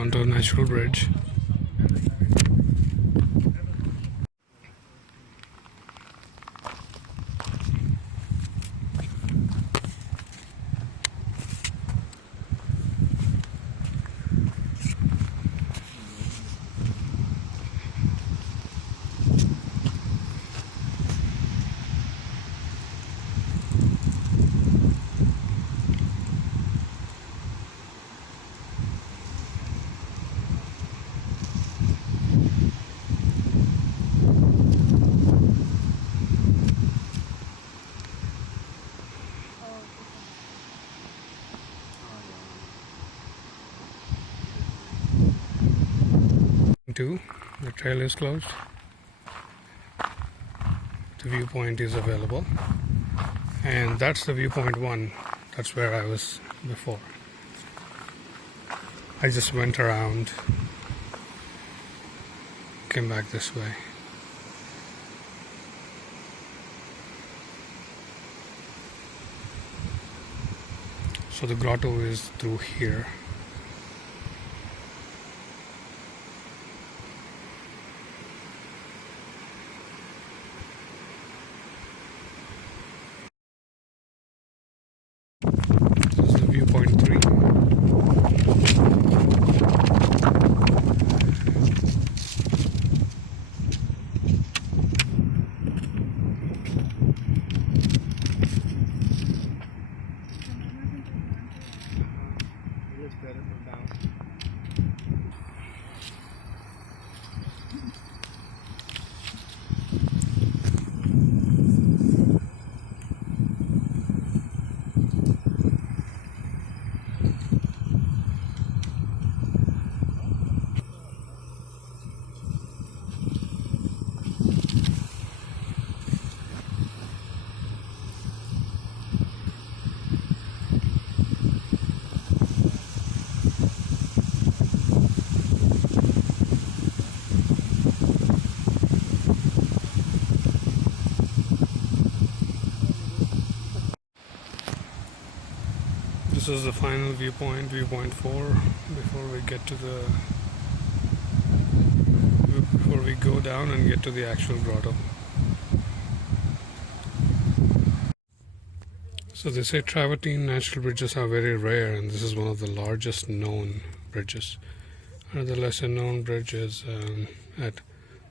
Tonto Natural Bridge. The trail is closed. The viewpoint is available, and that's the viewpoint 1. That's where I was before. I just went around, came back this way. So the grotto is through here. This is the viewpoint 3. This is the final viewpoint, viewpoint 4, before we go down and get to the actual grotto. So they say travertine natural bridges are very rare, and this is one of the largest known bridges. Another lesser known bridge is at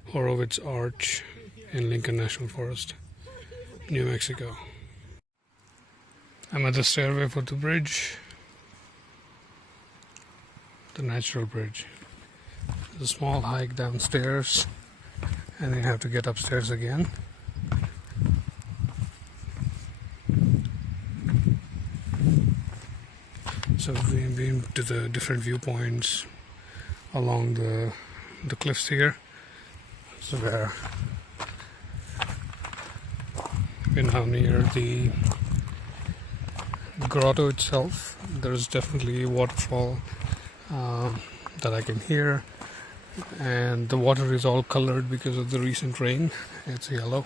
Horowitz Arch in Lincoln National Forest, New Mexico. I'm at the stairway for the bridge, the natural bridge. There's a small hike downstairs, and you have to get upstairs again. So we've been to the different viewpoints along the cliffs here. So we're now near the grotto itself. There's definitely a waterfall that I can hear, and the water is all colored because of the recent rain. It's yellow.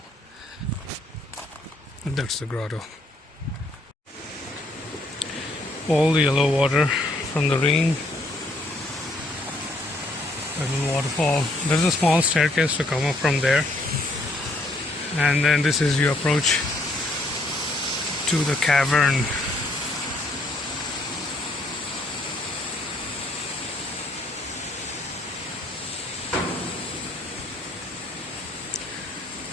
And that's the grotto. All the yellow water from the rain. Little waterfall. There's a small staircase to come up from there, and then this is your approach to the cavern.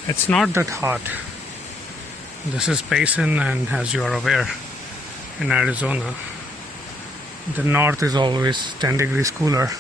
It's not that hot. This is Payson, and as you are aware, in Arizona, the north is always 10 degrees cooler.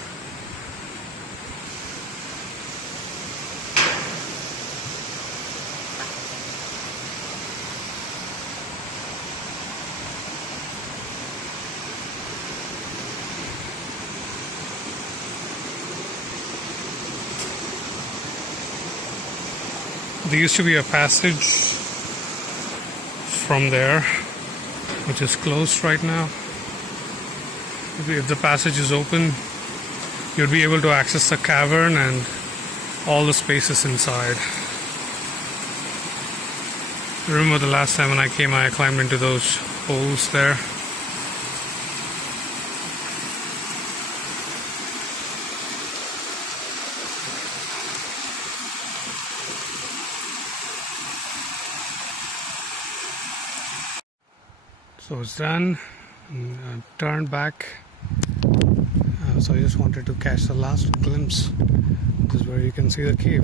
There used to be a passage from there, which is closed right now. If the passage is open, you'll be able to access the cavern and all the spaces inside. I remember the last time when I came, I climbed into those holes there. So it's done. Turned back. So I just wanted to catch the last glimpse. This is where you can see the cave.